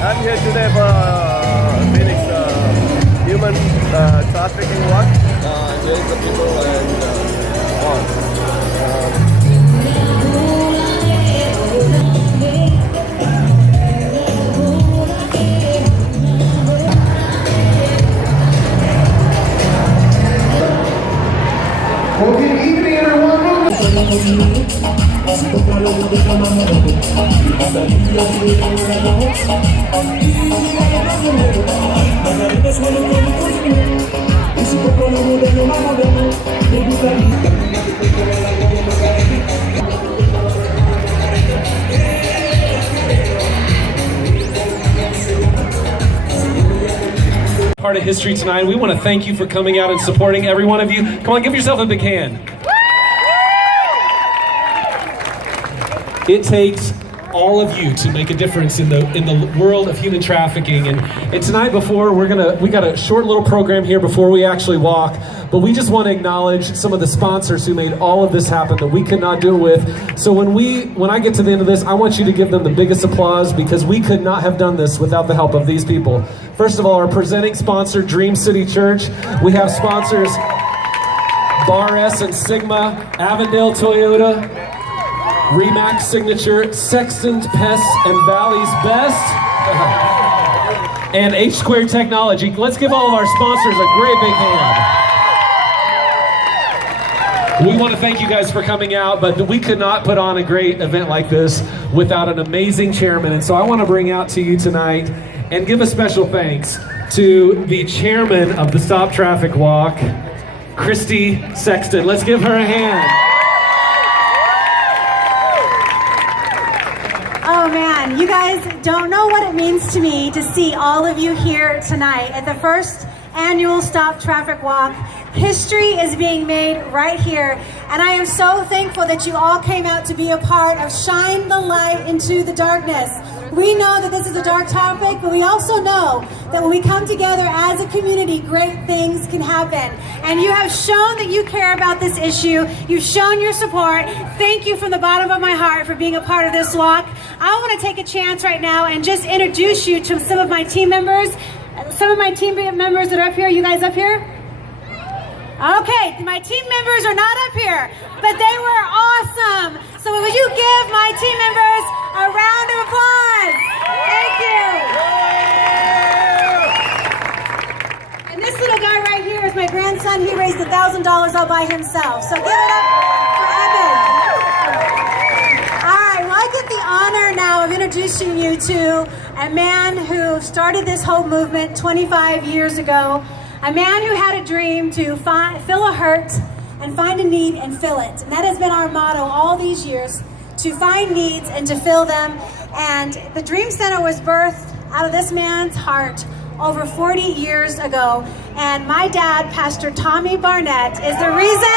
I'm here today for Phoenix human trafficking walk. Engage the people and walk. Well, good evening, everyone. Part of history tonight. We want to thank you for coming out and supporting every one of you. Come on, give yourself a big hand. It takes all of you to make a difference in the world of human trafficking. And tonight, before we got a short little program here before we actually walk, but we just want to acknowledge some of the sponsors who made all of this happen that we could not do it with. So when I get to the end of this, I want you to give them the biggest applause, because we could not have done this without the help of these people. First of all, our presenting sponsor, Dream City Church. We have sponsors Bar S and Sigma, Avondale Toyota, Remax Signature, Sexton's Pest and Valley's Best, and H Squared Technology. Let's give all of our sponsors a great big hand. We want to thank you guys for coming out, but we could not put on a great event like this without an amazing chairman. And so I want to bring out to you tonight and give a special thanks to the chairman of the Stop Traffic Walk, Christy Sexton. Let's give her a hand. Oh man, you guys don't know what it means to me to see all of you here tonight at the first annual Stop Traffic Walk. History is being made right here, and I am so thankful that you all came out to be a part of Shine the Light into the Darkness. We know that this is a dark topic, but we also know that when we come together as a community, great things can happen. And you have shown that you care about this issue. You've shown your support. Thank you from the bottom of my heart for being a part of this walk. I want to take a chance right now and just introduce you to some of my team members. Some of my team members that are up here. You guys up here? Okay, my team members are not up here, but they were awesome. So would you give my team members a round of applause? Thank you. And this little guy right here is my grandson. He raised $1,000 all by himself. So give it up for Evan. All right, well, I get the honor now of introducing you to a man who started this whole movement 25 years ago. A man who had a dream to fill a hurt and find a need and fill it. And that has been our motto all these years, to find needs and to fill them. And the Dream Center was birthed out of this man's heart over 40 years ago. And my dad, Pastor Tommy Barnett, is the reason.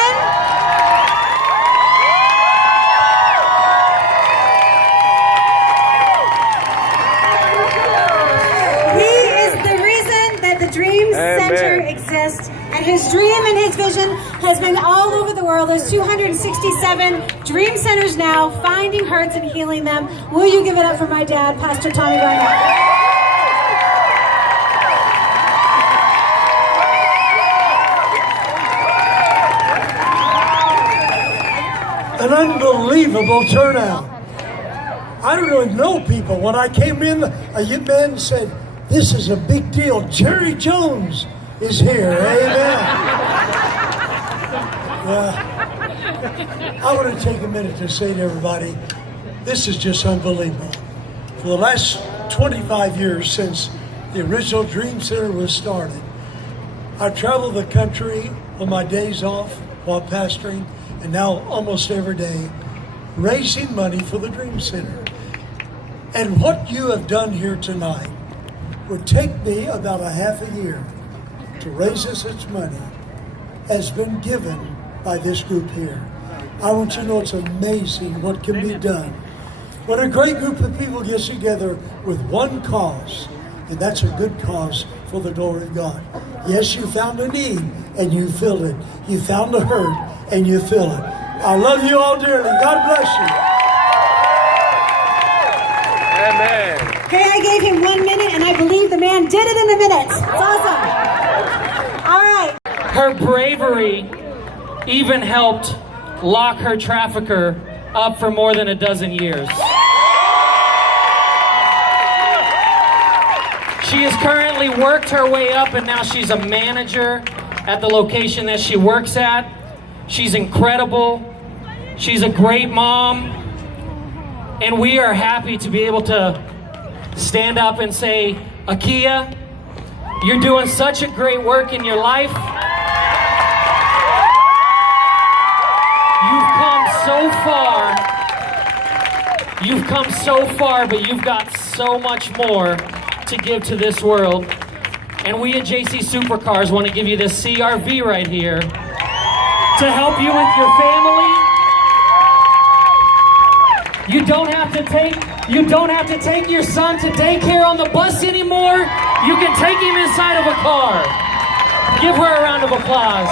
Center exists, and his dream and his vision has been all over the world. There's 267 Dream Centers now, finding hurts and healing them. Will you give it up for my dad, Pastor Tommy Barnett? An unbelievable turnout. I don't even know people. When I came in, a young man said, "This is a big deal. Jerry Jones is here." Amen. I want to take a minute to say to everybody, this is just unbelievable. For the last 25 years since the original Dream Center was started, I've traveled the country on my days off while pastoring, and now almost every day, raising money for the Dream Center. And what you have done here tonight would take me about a half a year to raise this much money has been given by this group here. I want you to know it's amazing what can be done when a great group of people gets together with one cause, and that's a good cause for the glory of God. Yes, you found a need and you filled it. You found a hurt and you fill it. I love you all dearly. God bless you. Amen. Okay, I gave him 1 minute, and I believe the man did it in a minute. It's awesome. All right. Her bravery even helped lock her trafficker up for more than a dozen years. She has currently worked her way up, and now she's a manager at the location that she works at. She's incredible. She's a great mom. And we are happy to be able to stand up and say, Akia, you're doing such a great work in your life. You've come so far. You've come so far, but you've got so much more to give to this world. And we at JC Supercars want to give you this CRV right here to help you with your family. You don't have to take your son to daycare on the bus anymore. You can take him inside of a car. Give her a round of applause.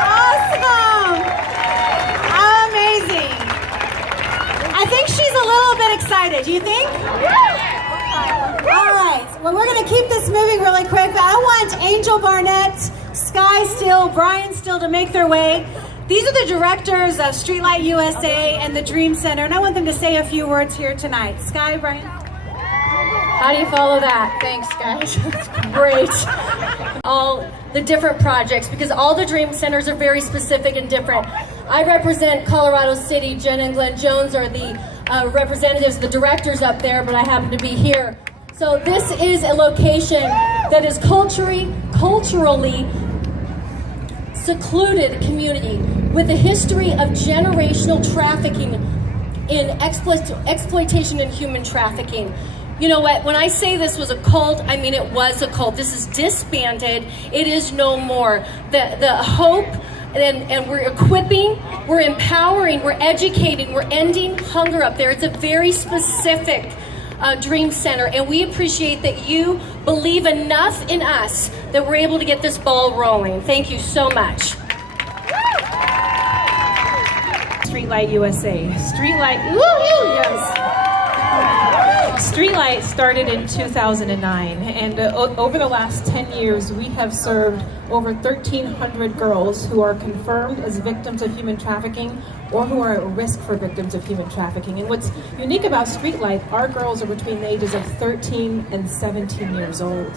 Awesome. Amazing. I think she's a little bit excited. Do you think? All right. Well, we're going to keep this moving really quick. I want Angel Barnett, Sky Steele, Brian Steele to make their way. These are the directors of Streetlight USA and the Dream Center, and I want them to say a few words here tonight. Sky, Brian? How do you follow that? Thanks, guys. That's great. All the different projects, because all the Dream Centers are very specific and different. I represent Colorado City. Jen and Glenn Jones are the representatives, the directors up there, but I happen to be here. So this is a location that is culturally secluded community with a history of generational trafficking in exploitation and human trafficking. You know what, when I say this was a cult, I mean it was a cult. This is disbanded. It is no more. The hope, and we're equipping, we're empowering, we're educating, we're ending hunger up there. It's a very specific Dream Center, and we appreciate that you believe enough in us that we're able to get this ball rolling. Thank you so much. Streetlight USA. Streetlight, woo-hoo, yes. Streetlight started in 2009, and over the last 10 years, we have served over 1,300 girls who are confirmed as victims of human trafficking or who are at risk for victims of human trafficking. And what's unique about Streetlight, our girls are between the ages of 13 and 17 years old.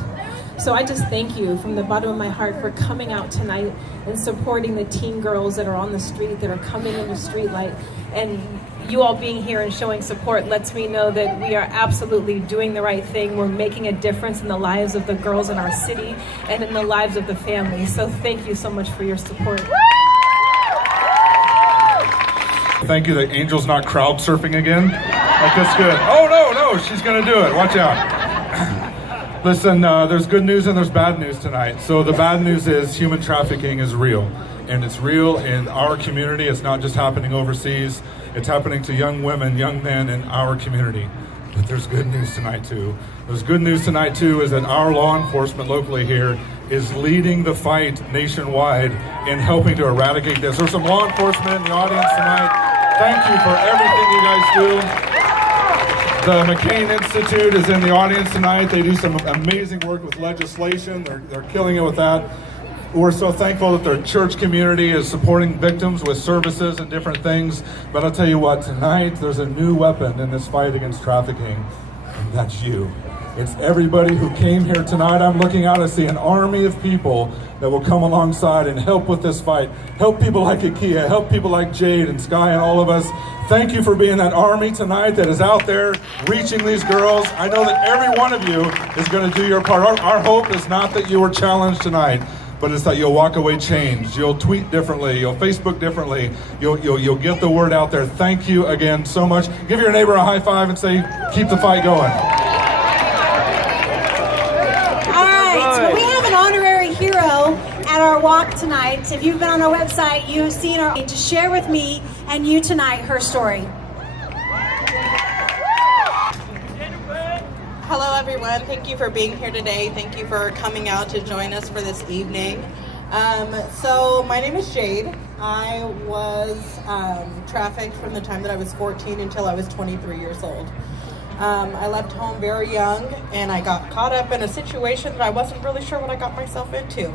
So I just thank you from the bottom of my heart for coming out tonight and supporting the teen girls that are on the street, that are coming into Streetlight. And you all being here and showing support lets me know that we are absolutely doing the right thing. We're making a difference in the lives of the girls in our city and in the lives of the families. So thank you so much for your support. Thank you. The Angel's not crowd surfing again. Like, that's good. Oh, no, she's going to do it. Watch out. Listen, there's good news and there's bad news tonight. So the bad news is human trafficking is real. And it's real in our community. It's not just happening overseas. It's happening to young women, young men in our community. But there's good news tonight too. There's good news tonight too is that our law enforcement locally here is leading the fight nationwide in helping to eradicate this. There's some law enforcement in the audience tonight. Thank you for everything you guys do. The McCain Institute is in the audience tonight. They do some amazing work with legislation. They're killing it with that. We're so thankful that their church community is supporting victims with services and different things. But I'll tell you what, tonight there's a new weapon in this fight against trafficking, and that's you. It's everybody who came here tonight. I'm looking out, I see an army of people that will come alongside and help with this fight. Help people like Akia, help people like Jade and Sky and all of us. Thank you for being that army tonight that is out there reaching these girls. I know that every one of you is going to do your part. Our hope is not that you were challenged tonight, but it's that you'll walk away changed. You'll tweet differently. You'll Facebook differently. You'll get the word out there. Thank you again so much. Give your neighbor a high five and say, keep the fight going. All right, so we have an honorary hero at our walk tonight. If you've been on our website, you've seen her. To share with me and you tonight her story. Hello everyone, thank you for being here today. Thank you for coming out to join us for this evening. So my name is Jade. I was trafficked from the time that I was 14 until I was 23 years old. I left home very young, and I got caught up in a situation that I wasn't really sure what I got myself into.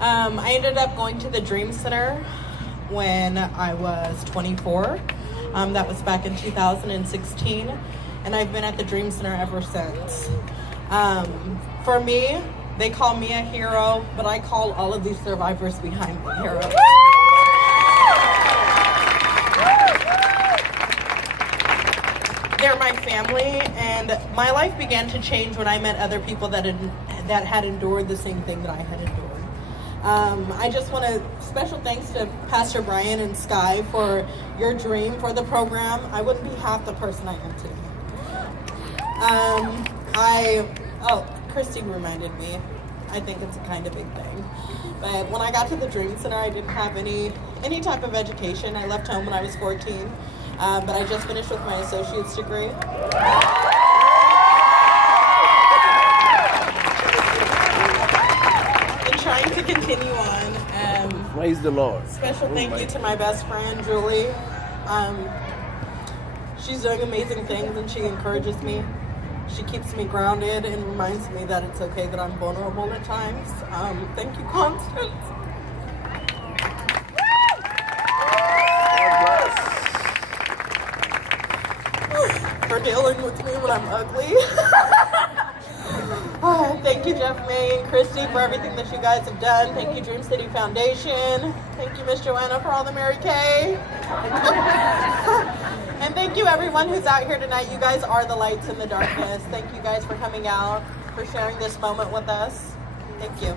I ended up going to the Dream Center when I was 24. That was back in 2016, and I've been at the Dream Center ever since. For me, they call me a hero, but I call all of these survivors behind me heroes. They're my family, and my life began to change when I met other people that had endured the same thing that I had endured. I just want to special thanks to Pastor Brian and Sky for your dream for the program. I wouldn't be half the person I am today. Christy reminded me. I think it's a kind of big thing. But when I got to the Dream Center, I didn't have any type of education. I left home when I was 14, but I just finished with my associate's degree. And trying to continue on. Praise the Lord. Special thank you to my best friend, Julie. She's doing amazing things, and she encourages me. She keeps me grounded and reminds me that it's okay that I'm vulnerable at times. Thank you, Constance. For dealing with me when I'm ugly. Thank you, Jeff May and Christy, for everything that you guys have done. Thank you, Dream City Foundation. Thank you, Miss Joanna, for all the Mary Kay. And thank you, everyone who's out here tonight. You guys are the lights in the darkness. Thank you guys for coming out, for sharing this moment with us. Thank you.